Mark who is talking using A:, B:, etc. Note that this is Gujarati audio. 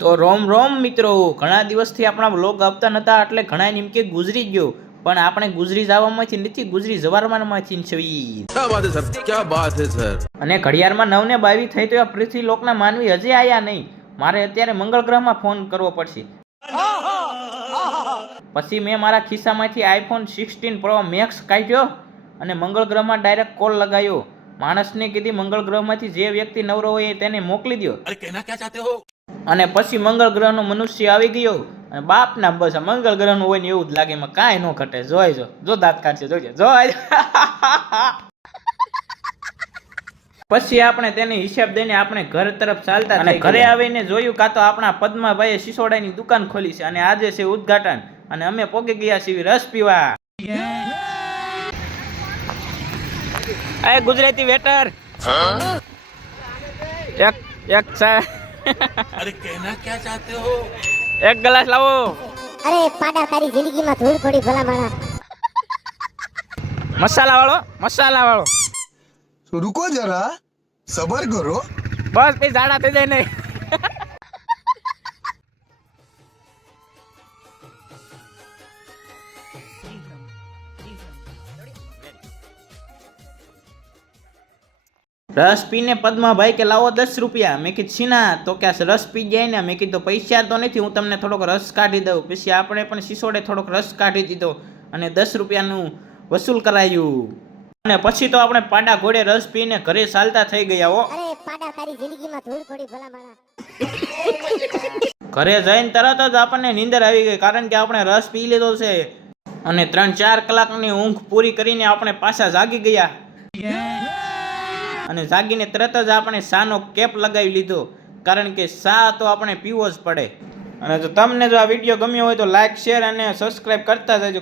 A: તો રોમ રોમ મિત્રો ઘણા દિવસથી આપણા બ્લોગ આપતા નહોતા એટલે ઘણા એમ ગુજરી ગયો. પણ આપણે ગુજરી જવામાંથી નથી ગુજરી જવારમાંથી
B: છવી
A: અને ઘડિયાળમાં નવ ને બાવી થઈ તો આ પૃથ્વી લોકના માનવી હજી આયા નહીં. મારે અત્યારે મંગળ ગ્રહમાં ફોન કરવો પડશે. પછી મેં મારા ખિસ્સામાંથી આઈફોન સિક્સટીન પ્રો મેક્સ કાઢ્યો અને મંગળ ગ્રહમાં ડાયરેક્ટ કોલ લગાવ્યો માણસને કીધી મંગળ ગ્રહમાંથી જે વ્યક્તિ નવરો હોય તેને મોકલી દો અને પછી મંગળ ગ્રહનો મનુષ્ય આવી ગયો. અને બાપના બસ મંગળ ગ્રહનું હોય ને એવું જ લાગે એમાં કાંઈ ન ઘટે. જોઈ જો જો દાંત કાઢશે જોઈજો જો પછી આપણે તેને હિસાબ દઈને આપણે ઘર તરફ ચાલતા અને ઘરે આવીને જોયું કાં તો આપણા પદ્માભાઈએ સિસોડાની દુકાન ખોલી છે અને આજે છે ઉદઘાટન. અને અમે પોગે ગયા છીએ રસ પીવા. ગુજરાતી વેટર. એક એક
B: અરે કહેના ક્યાં ચાહતે હો?
A: એક ગ્લાસ લાવો.
C: અરે પાડા તારી જિંદગીમાં ધૂળ થોડી ભલા માણા
A: મસાલા વાળો મસાલા વાળો.
D: રૂકો જરા સબર કરો.
A: બસ પછી ઝાડા થઈ જાય નહીં. રસ પીને પદ્માભાઈ કે લાવો દસ રૂપિયા. મેં કીધું છીના તો કે રસ પી જાય ને. મેં કીધું પૈસા તો નથી હું તમને થોડોક રસ કાઢી દઉં. પછી આપણે પણ સિસોડે થોડોક રસ કાઢી દીધો અને દસ રૂપિયાનું વસૂલ કરાયું. અને પછી તો આપણે પાડા ઘોડે રસ પીને ઘરે ચાલતા થઈ ગયા હો. ઘરે જઈને તરત જ આપણને નીંદર આવી ગઈ કારણ કે આપણે રસ પી લીધો છે. અને ત્રણ ચાર કલાકની ઊંઘ પૂરી કરીને આપણે પાછા જાગી ગયા. અને જાગીને તરત જ આપણે શાનો કેપ લગાવી લીધો. કારણ કે શા તો આપણે પીવો જ પડે. અને જો તમને જો આ વીડિયો ગમ્યો હોય તો લાઈક શેર અને સબસ્ક્રાઇબ કરતા જજો.